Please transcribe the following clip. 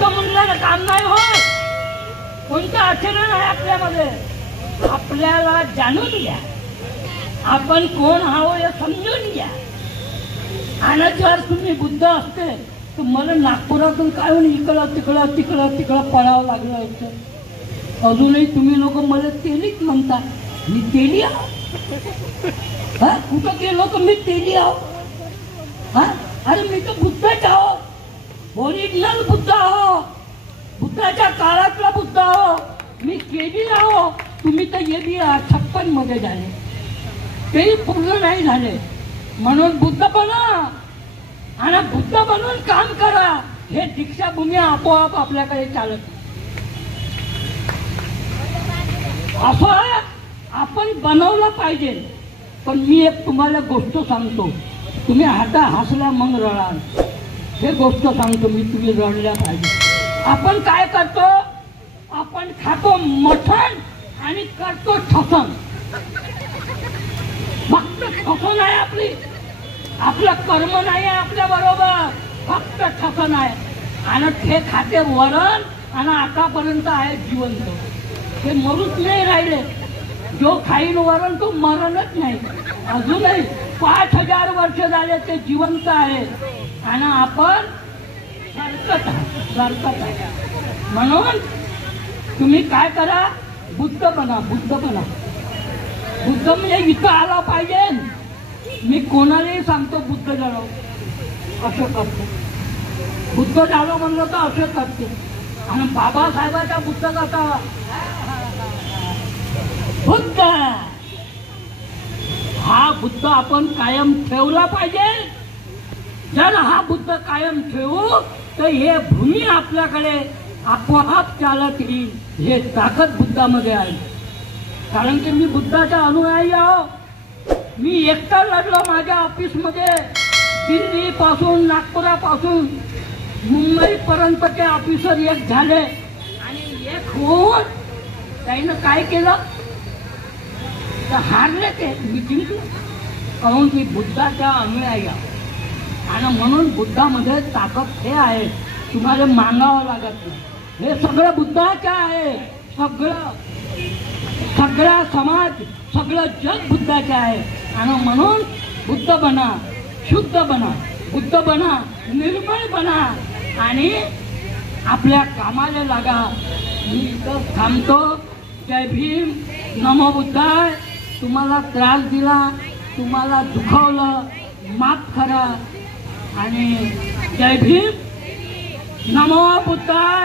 नुसतं म्हणलं काम नाही होत. कोणतं आचरण आहे आपल्यामध्ये? आपल्याला जाणून घ्या, आपण कोण आहो हे समजून घ्या. आणि जर तुम्ही बुद्ध असते तर मला नागपुरातून काय होऊन इकडं तिकडं तिकडं तिकडं पळावं लागलं असतं. अजूनही तुम्ही लोक मला तेलीच म्हणता. मी तेली आहो? कुठं गेलो तर मी तेली आहो? अरे मी तर बुद्धच आहो, ओरिजिनल बुद्ध आहो, बुद्धाच्या काळातला बुद्ध आहो. मी केली आहो. तुम्ही तर ये बी 56 मध्ये झाले, तेही पूर्ण नाही झाले. म्हणून बुद्ध बना आणि बुद्ध बनून काम करा. हे दीक्षाभूमी आपोआप आपल्याकडे चालत. असं आपण बनवलं पाहिजे. पण मी एक तुम्हाला गोष्ट सांगतो, तुम्ही आता हसल्या मग रडाल. हे गोष्ट सांगतो मी, तुम्ही रडल्या पाहिजे. आपण काय करतो? आपण खातो मटण आणि करतो ठसन. फक्त ठसन आहे आपली, आपलं कर्म नाही आहे आपल्या बरोबर, फक्त ठसन आहे. आणि ते खाते वरण आणि आतापर्यंत आहे जिवंत. ते मरूच नाही राहिले. जो खाईन वरण तो मरणच नाही. अजूनही 5000 वर्ष झाले ते जिवंत आहे. आणि आपण सरकत आहे. म्हणून तुम्ही काय करा? बुद्ध बना, बुद्ध बना. बुद्ध म्हणजे इथं आला पाहिजे. मी कोणालाही सांगतो बुद्ध झालो, असं करतो. बुद्ध झालो म्हणलं तर असं करते. आणि बाबासाहेबांचा बुद्ध कसा? बुद्ध हा बुद्ध आपण कायम ठेवला पाहिजे. जर हा बुद्ध कायम ठेवू तर हे भूमी आपल्याकडे आपोआप चालत येईल. हे ताकद बुद्धामध्ये आहे. कारण की मी बुद्धाचा अनुयायी आहो. मी एकटा लढलो माझ्या ऑफिसमध्ये. दिल्ली पासून नागपुरापासून मुंबईपर्यंतचे ऑफिसर एक झाले. आणि एक होऊन त्यानं काय केलं तर हारले. ते मी जिंकलो. कारण की बुद्धाच्या अनुयायी आहो. आणि म्हणून बुद्धामध्ये ताकद हे आहे. तुम्हाला मागावं लागत नाही. हे सगळं बुद्धाचं आहे. सगळा समाज, सगळं जग बुद्धाचे आहे. आणि म्हणून बुद्ध बना, शुद्ध बना, बुद्ध बना, निर्मळ बना आणि आपल्या कामाला लागा. मी इथं थांबतो. जय भीम. नमो बुद्धाय. तुम्हाला त्रास दिला, तुम्हाला दुखावलं, माफ करा. आणि जय भीम. नमो बुद्धाय.